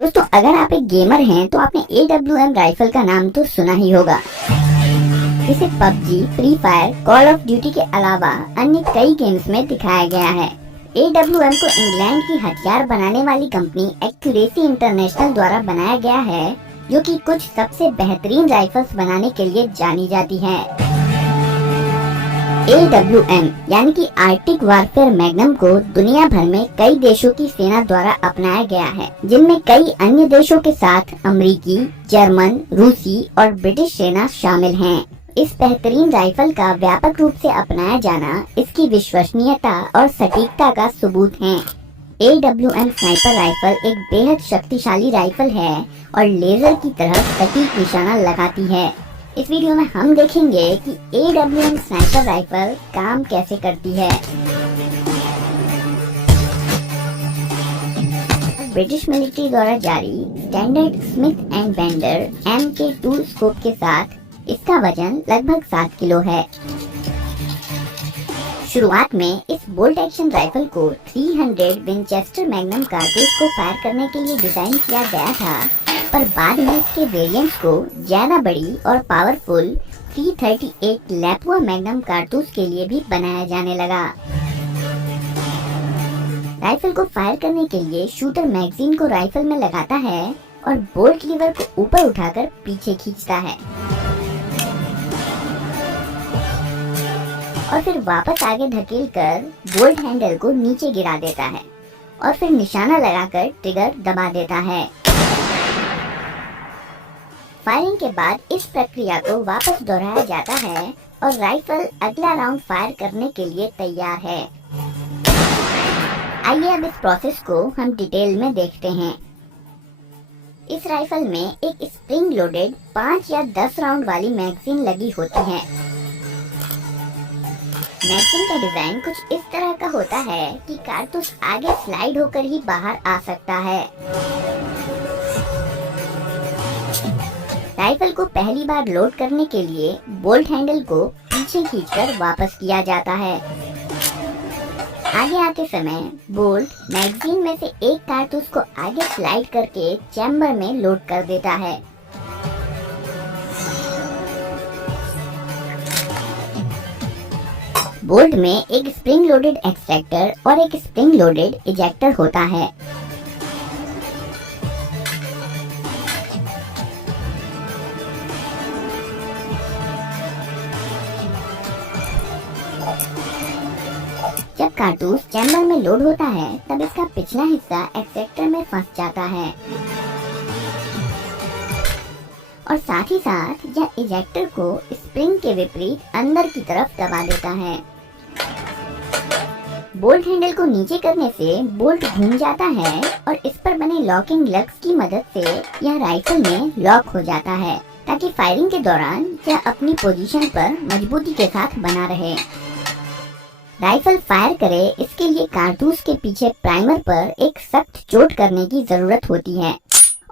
दोस्तों, अगर आप एक गेमर हैं तो आपने AWM राइफल का नाम तो सुना ही होगा। इसे PUBG, free fire, call of duty के अलावा अन्य कई गेम्स में दिखाया गया है। AWM को इंग्लैंड की हथियार बनाने वाली कंपनी एक्यूरेसी इंटरनेशनल द्वारा बनाया गया है, जो कि कुछ सबसे बेहतरीन राइफल्स बनाने के लिए जानी जाती है। AWM यानी कि आर्टिक वारफेयर मैग्नम को दुनिया भर में कई देशों की सेना द्वारा अपनाया गया है, जिनमें कई अन्य देशों के साथ अमेरिकी, जर्मन, रूसी और ब्रिटिश सेना शामिल हैं। इस बेहतरीन राइफल का व्यापक रूप से अपनाया जाना इसकी विश्वसनीयता और सटीकता का सबूत है। AWM स्नाइपर राइफल एक बेहद शक्तिशाली राइफल है और लेजर की तरह सटीक निशाना लगाती है। इस वीडियो में हम देखेंगे कि AWM स्नाइपर राइफल काम कैसे करती है। ब्रिटिश मिलिट्री द्वारा जारी standard Smith and Bender MK2 scope के साथ इसका वजन लगभग 7 किलो है। शुरुआत में इस बोल्ट एक्शन राइफल को 300 विंचेस्टर मैग्नम कारतूस को फायर करने के लिए डिजाइन किया गया था, पर बाद में इसके वेरिएंट्स को ज्यादा बड़ी और पावरफुल 338 लैपुआ मैग्नम कारतूस के लिए भी बनाया जाने लगा। राइफल को फायर करने के लिए शूटर मैगजीन को राइफल में लगाता है और बोल्ट लीवर को ऊपर उठाकर पीछे खींचता है और फिर वापस आगे धकेलकर बोल्ट हैंडल को नीचे गिरा देता है और फिर निशाना लगाकर ट्रिगर दबा देता है। फायरिंग के बाद इस प्रक्रिया को वापस दोहराया जाता है और राइफल अगला राउंड फायर करने के लिए तैयार है। आइए अब इस प्रोसेस को हम डिटेल में देखते हैं। इस राइफल में एक स्प्रिंग लोडेड 5 या 10 राउंड वाली मैगजीन लगी होती है। मैगजीन का डिजाइन कुछ इस तरह का होता है कि कारतूस आगे स्लाइड होकर ही बाहर आ सकता है। राइफल को पहली बार लोड करने के लिए बोल्ट हैंडल को पीछे खींचकर वापस किया जाता है। आगे आते समय बोल्ट मैगजीन में से एक कारतूस को आगे स्लाइड करके चैम्बर में लोड कर देता है। बोल्ट में एक स्प्रिंग लोडेड एक्सट्रैक्टर और एक स्प्रिंग लोडेड इजेक्टर होता है। जब कारतूस चैम्बर में लोड होता है तब इसका पिछला हिस्सा एक्सट्रैक्टर में फंस जाता है और साथ ही साथ यह इजेक्टर को स्प्रिंग के विपरीत अंदर की तरफ दबा देता है। बोल्ट हैंडल को नीचे करने से बोल्ट घूम जाता है और इस पर बने लॉकिंग लग्स की मदद से यह राइफल में लॉक हो जाता है, ताकि फायरिंग के दौरान यह अपनी पोजीशन पर मजबूती के साथ बना रहे। राइफल फायर करे इसके लिए कारतूस के पीछे प्राइमर पर एक सख्त चोट करने की जरूरत होती है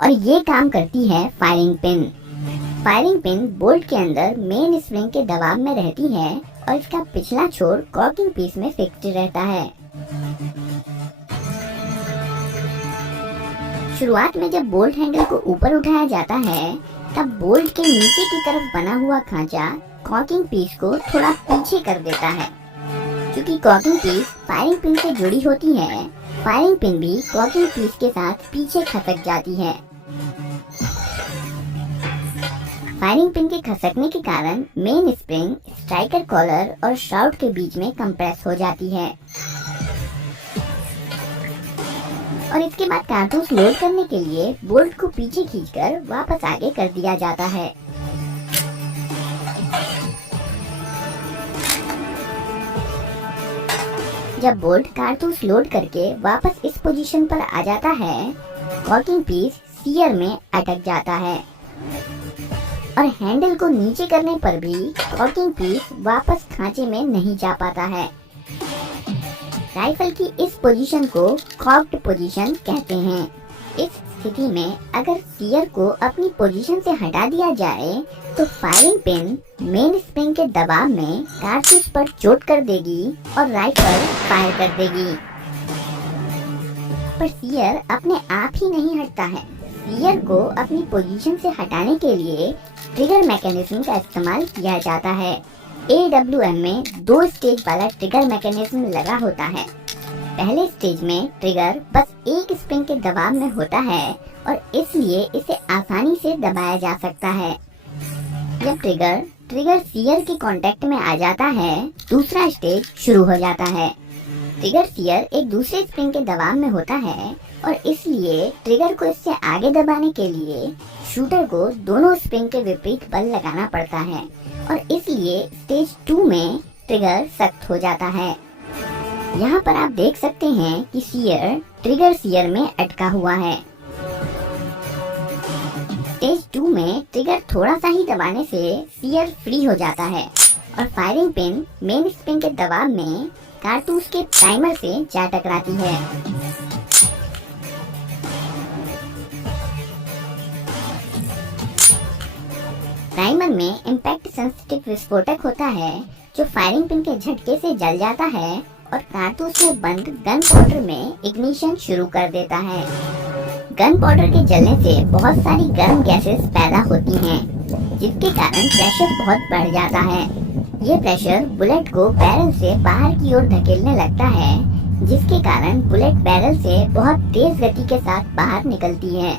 और ये काम करती है firing pin. Firing pin bolt के अंदर मेन स्प्रिंग के दबाव में रहती है और इसका पिछला छोर कॉकिंग पीस में फिक्स्ड रहता है। शुरुआत में जब बोल्ट हैंडल को ऊपर उठाया जाता है तब बोल्ट के नीचे की तरफ बना हुआ खांचा कॉकिंग पीस को थोड़ा पीछे कर देता है। क्योंकि कॉकिंग पीस फायरिंग पिन से जुड़ी होती है, फायरिंग पिन भी कॉकिंग पीस के साथ पीछे खसक जाती है। फायरिंग पिन के खसकने के कारण मेन स्प्रिंग स्ट्राइकर कॉलर और शाउट के बीच में कंप्रेस हो जाती है और इसके बाद कारतूस लोड करने के लिए बोल्ट को पीछे खींचकर वापस आगे कर दिया जाता है। जब बोल्ट कारतूस लोड करके वापस इस पोजीशन पर आ जाता है, कॉकिंग पीस सीयर में अटक जाता है और हैंडल को नीचे करने पर भी कॉकिंग पीस वापस खांचे में नहीं जा पाता है। राइफल की इस पोजीशन को कॉक्ड पोजीशन कहते हैं। इस स्थिति में अगर सीयर को अपनी पोजीशन से हटा दिया जाए तो फायरिंग पिन मेन स्प्रिंग के दबाव में कारतूस पर चोट कर देगी और राइफल फायर कर देगी। पर सीयर अपने आप ही नहीं हटता है। सीयर को अपनी पोजीशन से हटाने के लिए ट्रिगर मैकेनिज्म का इस्तेमाल किया जाता है। AWM में 2 स्टेज वाला ट्रिगर मैकेनिज्म लगा होता है। पहले स्टेज में ट्रिगर बस एक स्प्रिंग के दबाव में होता है और इसलिए इसे आसानी से दबाया जा सकता है। जब ट्रिगर सीयर के कांटेक्ट में आ जाता है, दूसरा स्टेज शुरू हो जाता है। ट्रिगर सीयर एक दूसरे स्प्रिंग के दबाव में होता है और इसलिए ट्रिगर को इससे आगे दबाने के लिए शूटर को दोनों स्प्रिंग के विपरीत बल लगाना पड़ता है और इसलिए स्टेज 2 में ट्रिगर सख्त हो जाता है। यहाँ पर आप देख सकते हैं कि ट्रिगर सीयर में अटका हुआ है। स्टेज 2 में ट्रिगर थोड़ा सा ही दबाने से सीयर फ्री हो जाता है और फायरिंग पिन मेन स्प्रिंग के दबाव में कारतूस के प्राइमर से जा टकराती है। प्राइमर में इम्पैक्ट सेंसिटिव विस्फोटक होता है जो फायरिंग पिन के झटके से जल जाता है और कारतूस में बंद गन पाउडर में इग्निशन शुरू कर देता है। गन पाउडर के जलने से बहुत सारी गर्म गैसेस पैदा होती हैं, जिसके कारण प्रेशर बहुत बढ़ जाता है। ये प्रेशर बुलेट को बैरल से बाहर की ओर धकेलने लगता है, जिसके कारण बुलेट बैरल से बहुत तेज गति के साथ बाहर निकलती है।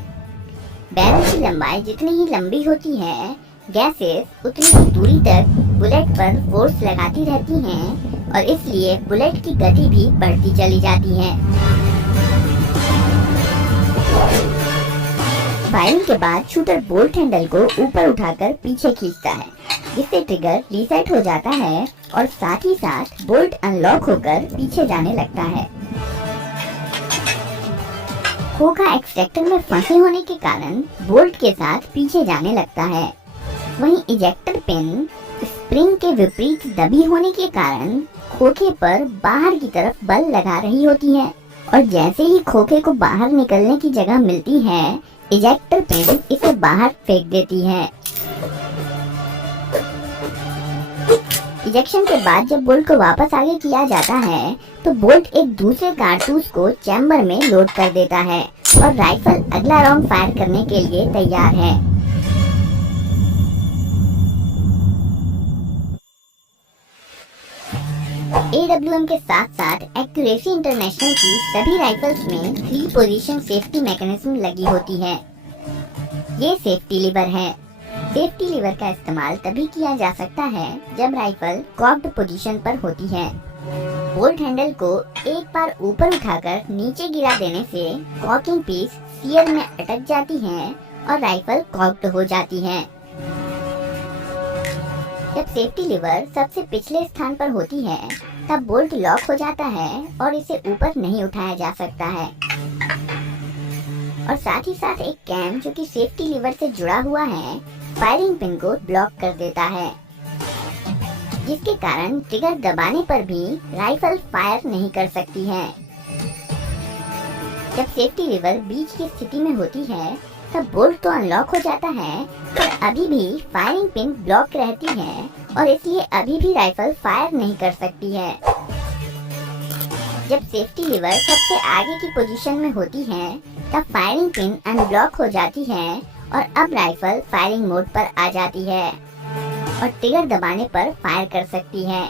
बैरल की लंबाई जितनी ही लंबी होती है, गैसेस उतनी ही दूरी तक बुलेट पर फोर्स लगाती रहती हैं और इसलिए बुलेट की गति भी बढ़ती चली जाती है। फायरिंग के बाद शूटर बोल्ट हैंडल को ऊपर उठाकर पीछे खींचता है, जिससे ट्रिगर रीसेट हो जाता है और साथ ही साथ बोल्ट अनलॉक होकर पीछे जाने लगता है। खोखा एक्सट्रैक्टर में फंसे होने के कारण बोल्ट के साथ पीछे जाने लगता है। वहीं इजेक्टर पिन स्प्रिंग के विपरीत दबी होने के कारण खोखे पर बाहर की तरफ बल लगा रही होती है और जैसे ही खोखे को बाहर निकलने की जगह मिलती है, इजेक्टर पिन इसे बाहर फेंक देती है। इजेक्शन के बाद जब बोल्ट को वापस आगे किया जाता है तो बोल्ट एक दूसरे कारतूस को चैम्बर में लोड कर देता है और राइफल अगला राउंड फायर करने के लिए तैयार है। AWM के साथ साथ एक्यूरेसी इंटरनेशनल की सभी राइफल्स में 3 पोजीशन सेफ्टी मैकेनिज्म लगी होती है। ये सेफ्टी लीवर है। सेफ्टी लीवर का इस्तेमाल तभी किया जा सकता है जब राइफल कॉक्ड पोजीशन पर होती है। बोल्ट हैंडल को एक बार ऊपर उठाकर नीचे गिरा देने से कॉकिंग पीस सीयर में अटक जाती है और राइफल कॉक्ड हो जाती है। जब सेफ्टी लीवर सबसे पिछले स्थान पर होती है, तब बोल्ट लॉक हो जाता है और इसे ऊपर नहीं उठाया जा सकता है। और साथ ही साथ एक कैम जो कि सेफ्टी लीवर से जुड़ा हुआ है, फायरिंग पिन को ब्लॉक कर देता है, जिसके कारण ट्रिगर दबाने पर भी राइफल फायर नहीं कर सकती है। जब सेफ्टी लीवर बीच की स्थिति में होती है, तब बोल्ट तो अनलॉक हो जाता है, पर अभी भी फायरिंग पिन ब्लॉक रहती है और इसलिए अभी भी राइफल फायर नहीं कर सकती है। जब सेफ्टी लीवर सबसे आगे की पोजीशन में होती है, तब फायरिंग पिन अनब्लॉक हो जाती है और अब राइफल फायरिंग मोड पर आ जाती है और ट्रिगर दबाने पर फायर कर सकती है।